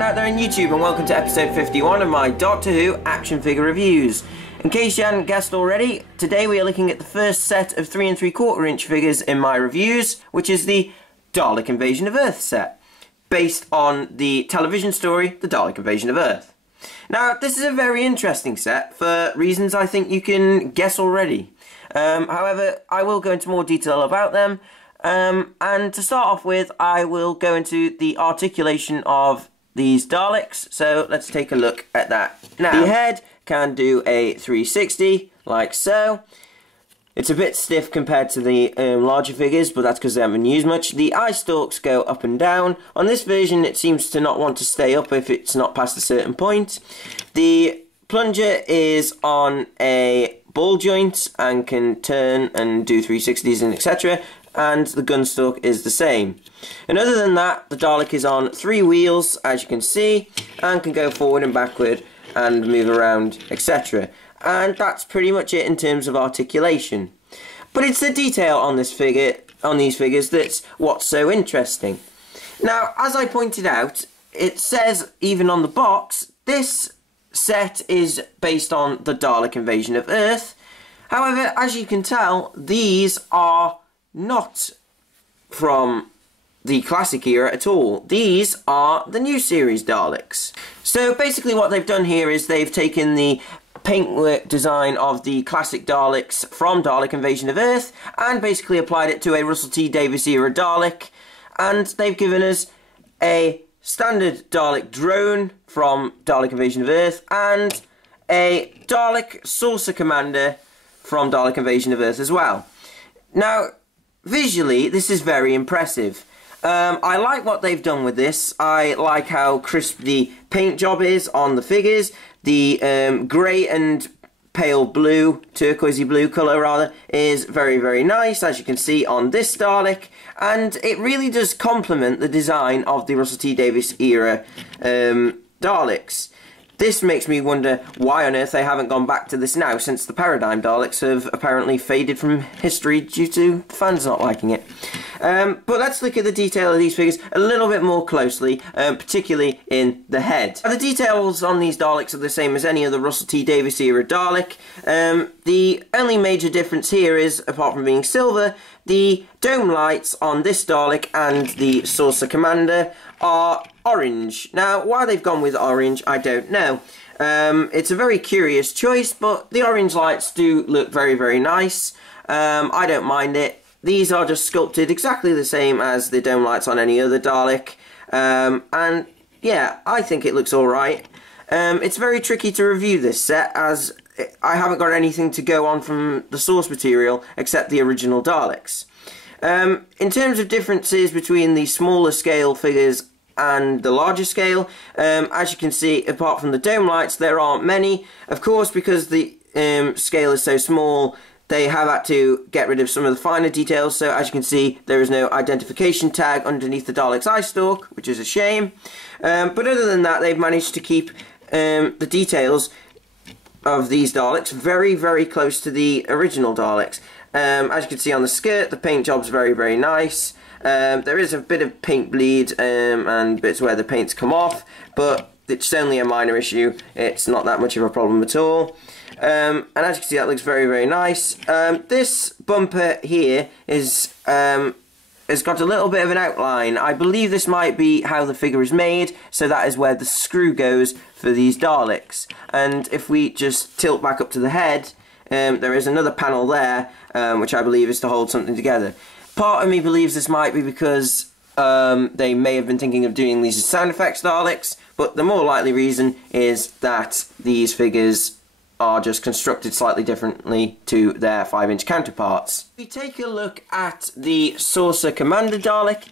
everyone out there on YouTube, and welcome to episode 51 of my Doctor Who action figure reviews. In case you hadn't guessed already, today we are looking at the first set of 3 3/4 inch figures in my reviews, which is the Dalek Invasion of Earth set, based on the television story, The Dalek Invasion of Earth. Now, this is a very interesting set for reasons I think you can guess already. However, I will go into more detail about them. And to start off with, I will go into the articulation of these Daleks, so let's take a look at that. Now, the head can do a 360, like so. It's a bit stiff compared to the larger figures, but that's because they haven't been used much. The eye stalks go up and down. On this version, it seems to not want to stay up if it's not past a certain point. The plunger is on a ball joint and can turn and do 360s and etc. And the gun stalk is the same. And other than that, the Dalek is on 3 wheels, as you can see, and can go forward and backward and move around, etc. And that's pretty much it in terms of articulation. But it's the detail on this figure, on these figures, that's what's so interesting. Now, as I pointed out, it says even on the box, this set is based on the Dalek Invasion of Earth. However, as you can tell, these are not from the classic era at all. These are the new series Daleks. So basically what they've done here is they've taken the paintwork design of the classic Daleks from Dalek Invasion of Earth and basically applied it to a Russell T Davies era Dalek, and they've given us a standard Dalek drone from Dalek Invasion of Earth and a Dalek saucer commander from Dalek Invasion of Earth as well. Now, visually, this is very impressive. I like what they've done with this. I like how crisp the paint job is on the figures. The grey and pale blue, turquoisey blue colour rather, is very, very nice, as you can see on this Dalek. And it really does complement the design of the Russell T Davies era Daleks. This makes me wonder why on earth they haven't gone back to this now, since the Paradigm Daleks have apparently faded from history due to fans not liking it. But let's look at the detail of these figures a little bit more closely, particularly in the head. Now, the details on these Daleks are the same as any other Russell T Davies era Dalek. The only major difference here is, apart from being silver, the dome lights on this Dalek and the Saucer Commander are orange. Now, why they've gone with orange, I don't know. It's a very curious choice, but the orange lights do look very, very nice. I don't mind it. These are just sculpted exactly the same as the dome lights on any other Dalek. And yeah, I think it looks alright. It's very tricky to review this set, as I haven't got anything to go on from the source material except the original Daleks. In terms of differences between the smaller scale figures and the larger scale, as you can see, apart from the dome lights, there aren't many. Of course, because the scale is so small, they have had to get rid of some of the finer details. So as you can see, there is no identification tag underneath the Dalek's eye stalk, which is a shame. But other than that, they've managed to keep the details of these Daleks very, very close to the original Daleks. As you can see on the skirt, the paint job's very, very nice. There is a bit of paint bleed and bits where the paint's come off, but it's only a minor issue. It's not that much of a problem at all. And as you can see, that looks very, very nice. This bumper here is has got a little bit of an outline. I believe this might be how the figure is made, so that is where the screw goes for these Daleks. And if we just tilt back up to the head, there is another panel there, which I believe is to hold something together. Part of me believes this might be because they may have been thinking of doing these as sound effects Daleks, but the more likely reason is that these figures are just constructed slightly differently to their 5-inch counterparts. If we take a look at the Saucer Commander Dalek,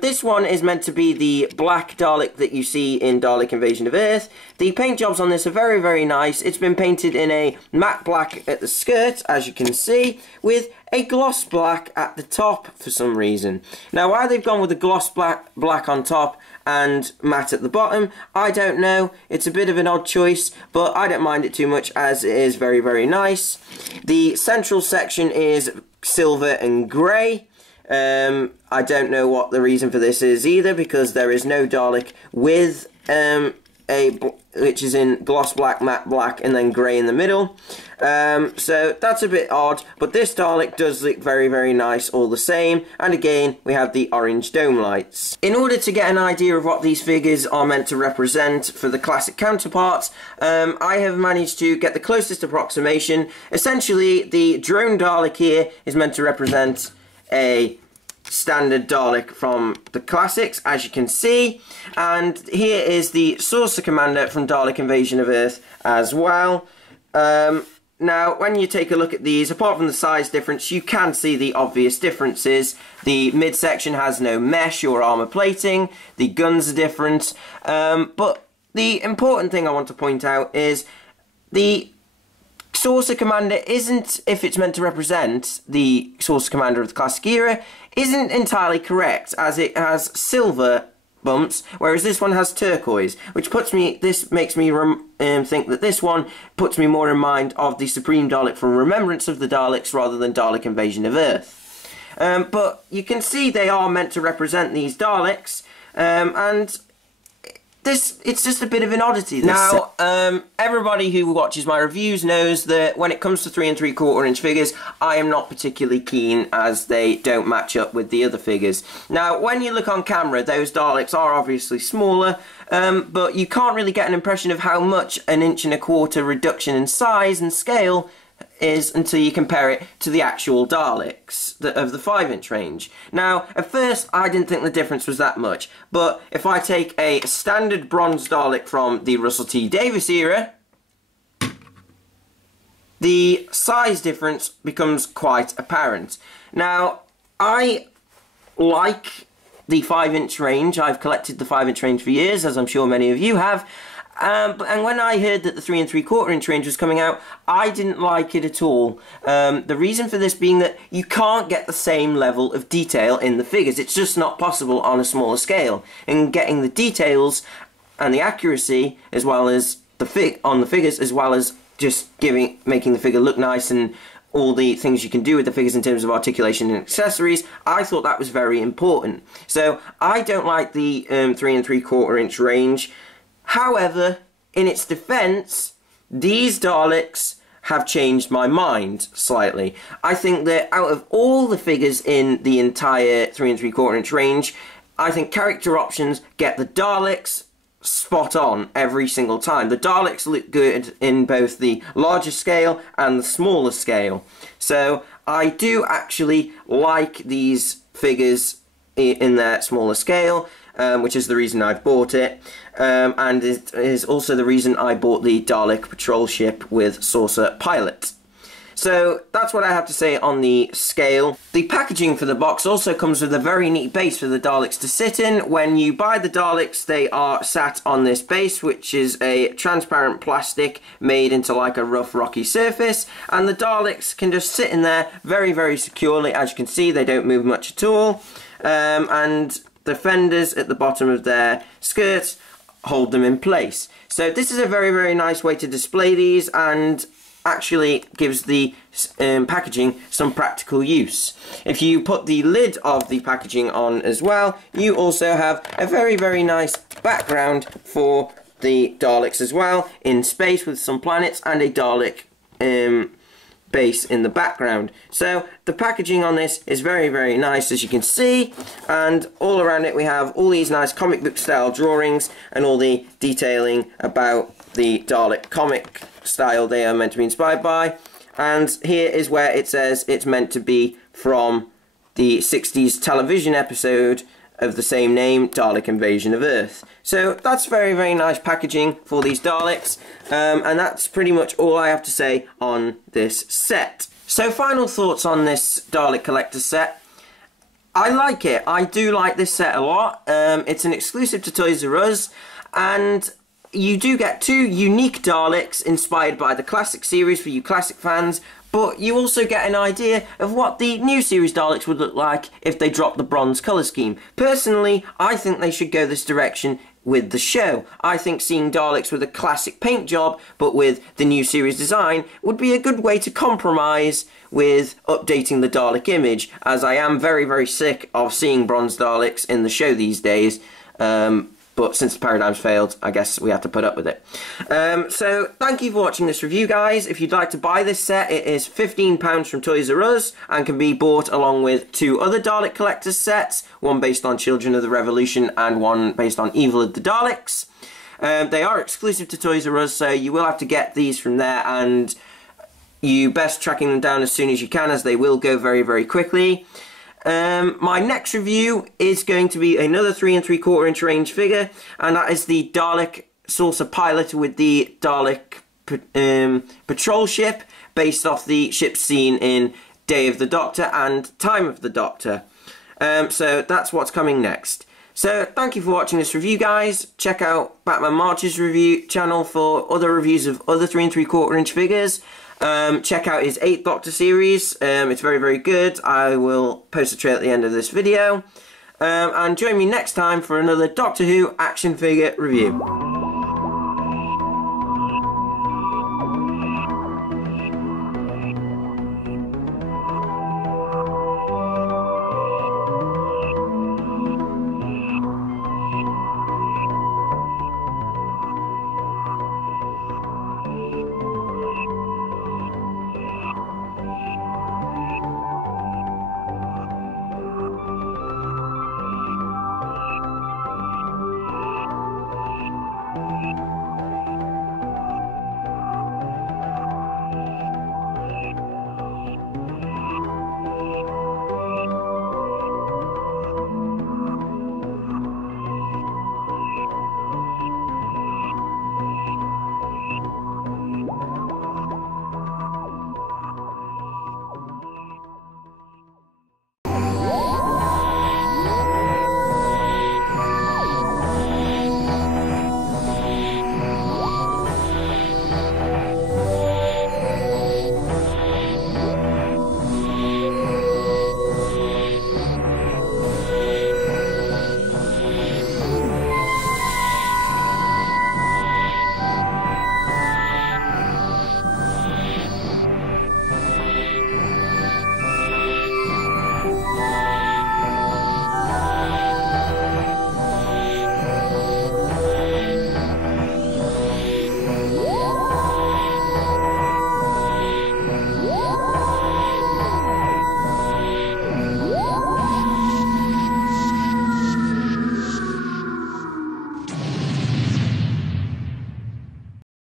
this one is meant to be the black Dalek that you see in Dalek Invasion of Earth. The paint jobs on this are very, very nice. It's been painted in a matte black at the skirt, as you can see, with a gloss black at the top for some reason. Now, why they've gone with a gloss black on top and matte at the bottom, I don't know. It's a bit of an odd choice, but I don't mind it too much, as it is very, very nice. The central section is silver and grey. I don't know what the reason for this is either, because there is no Dalek with which is in gloss black, matte black, and then grey in the middle. So that's a bit odd, but this Dalek does look very, very nice all the same. And again, we have the orange dome lights. In order to get an idea of what these figures are meant to represent for the classic counterparts, I have managed to get the closest approximation. Essentially, the drone Dalek here is meant to represent a standard Dalek from the classics, as you can see, and here is the Saucer Commander from Dalek Invasion of Earth as well. Now, when you take a look at these, apart from the size difference, you can see the obvious differences. The midsection has no mesh or armor plating, the guns are different, but the important thing I want to point out is the Saucer Commander isn't, if it's meant to represent the Saucer Commander of the classic era, isn't entirely correct, as it has silver bumps, whereas this one has turquoise, which makes me think that this one puts me more in mind of the Supreme Dalek from Remembrance of the Daleks rather than Dalek Invasion of Earth. But you can see they are meant to represent these Daleks, and it's just a bit of an oddity. Now, everybody who watches my reviews knows that when it comes to 3 3/4 inch figures, I am not particularly keen, as they don't match up with the other figures. Now, when you look on camera, those Daleks are obviously smaller, but you can't really get an impression of how much an 1.25 inch reduction in size and scale is until you compare it to the actual Daleks of the 5 inch range. Now, at first I didn't think the difference was that much, but if I take a standard bronze Dalek from the Russell T Davies era, the size difference becomes quite apparent. Now, I like the 5 inch range. I've collected the 5 inch range for years, as I'm sure many of you have. And when I heard that the 3 3/4 inch range was coming out, I didn't like it at all. The reason for this being that you can't get the same level of detail in the figures. It's just not possible on a smaller scale. And getting the details and the accuracy, as well as on the figures, as well as just making the figure look nice and all the things you can do with the figures in terms of articulation and accessories, I thought that was very important. So I don't like the 3 3/4 inch range. However, in its defense, these Daleks have changed my mind slightly. I think that out of all the figures in the entire 3 3/4 inch range, I think character options get the Daleks spot on every single time. The Daleks look good in both the larger scale and the smaller scale. So I do actually like these figures in their smaller scale, which is the reason I've bought it, and it is also the reason I bought the Dalek patrol ship with saucer pilot. So that's what I have to say on the scale. The packaging for the box also comes with a very neat base for the Daleks to sit in. When you buy the Daleks, they are sat on this base, which is a transparent plastic made into like a rough rocky surface, and the Daleks can just sit in there very, very securely. As you can see, they don't move much at all, and the fenders at the bottom of their skirts hold them in place. So this is a very, very nice way to display these, and actually gives the packaging some practical use. If you put the lid of the packaging on as well, you also have a very, very nice background for the Daleks as well, in space with some planets and a Dalek base in the background. So the packaging on this is very, very nice, as you can see, and all around it we have all these nice comic book style drawings and all the detailing about the Dalek comic style they are meant to be inspired by. And here is where it says it's meant to be from the 60s television episode of the same name, Dalek Invasion of Earth. So that's very, very nice packaging for these Daleks, and that's pretty much all I have to say on this set. So final thoughts on this Dalek collector set. I like it. I do like this set a lot. It's an exclusive to Toys R Us, and you do get two unique Daleks inspired by the classic series for you classic fans, but you also get an idea of what the new series Daleks would look like if they dropped the bronze colour scheme. Personally, I think they should go this direction with the show. I think seeing Daleks with a classic paint job, but with the new series design, would be a good way to compromise with updating the Dalek image, as I am very, very sick of seeing bronze Daleks in the show these days. but since the paradigms failed, I guess we had to put up with it. So thank you for watching this review, guys. If you'd like to buy this set, it is £15 from Toys R Us and can be bought along with 2 other Dalek collector's sets, one based on Children of the Revolution and one based on Evil of the Daleks. They are exclusive to Toys R Us, so you will have to get these from there, and you best tracking them down as soon as you can, as they will go very, very quickly. My next review is going to be another 3 3/4 inch range figure, and that is the Dalek saucer pilot with the Dalek patrol ship, based off the ship seen in Day of the Doctor and Time of the Doctor. So that's what's coming next. So thank you for watching this review, guys. Check out Batman March's review channel for other reviews of other 3 3/4 inch figures. Check out his 8th Doctor series, it's very, very good. I will post a trailer at the end of this video. And join me next time for another Doctor Who action figure review.